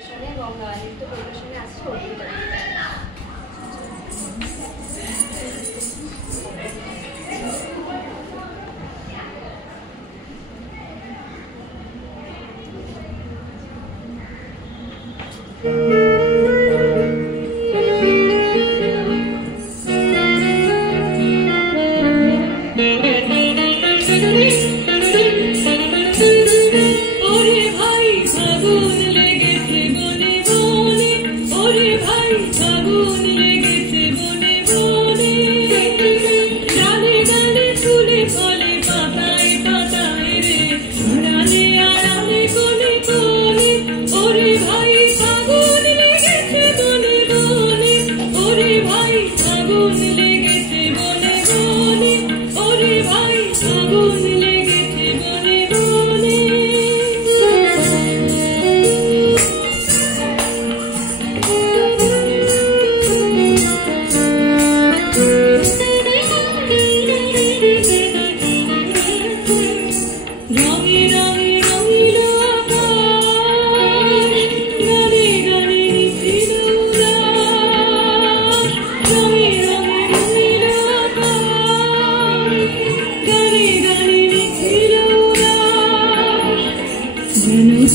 এবং নৃত্য পরিবেশনে আসছে অর্পিতা।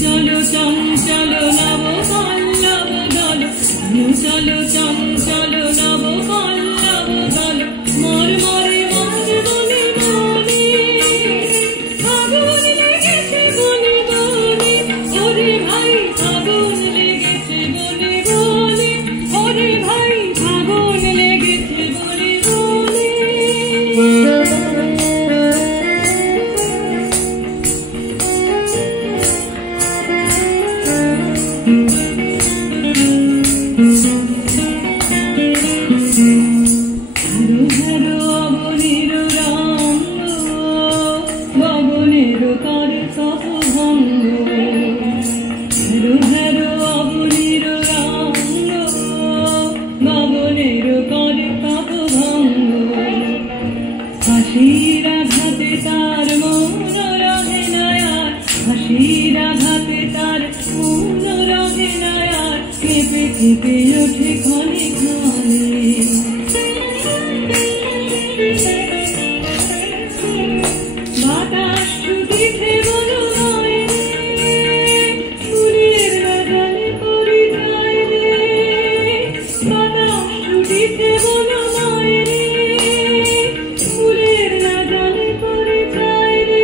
চলো চঞ্চল নব পল্লব দল, চলো চঞ্চল নব পল্লব দল, মর মরে মর বনে বনে, আগুন লেগেছে বনে বনে, ওরে ভাই আগুন লেগেছে বনে বনে, ওরে ভাই আগুন লেগেছে বনে বনে। হাসিরাঘাতে তার মন রহে নয়ার, হাসিরাঘাতে তার মন রহে নয়ার, কেঁপে কেঁপে ওঠে ক্ষণে ক্ষণে। বাতাস ছুটিছে বনময় রে, ফুলের বাগানে পরিচয় রে, বাতাস ছুটিছে বনময় রে, ফুলের বাগানে পরিচয় রে।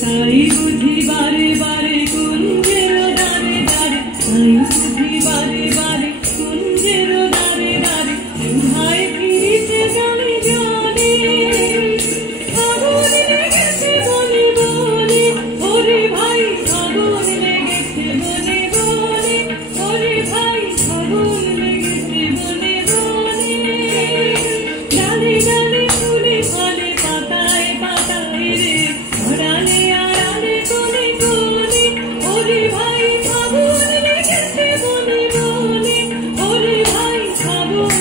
তাই বুঝি বারে বারে কুঞ্জের দ্বারে দ্বারে, তাই বুঝি বারে বারে কুঞ্জের দ্বারে দ্বারে, ভাই ফিরিতে জানে জানে, আগুন লেগেছে বনে বনে, ওরে ভাই আগুন লেগেছে বনে বনে, ওরে ভাই আগুন লেগেছে বনে বনে। ডালে ডালে ফুলে ফলে পাতায় পাতায় রে, আড়ালে আড়ালে কোণে কোণে, ওরে ভাই আগুন লেগেছে বনে বনে, ওরে ভাই আগুন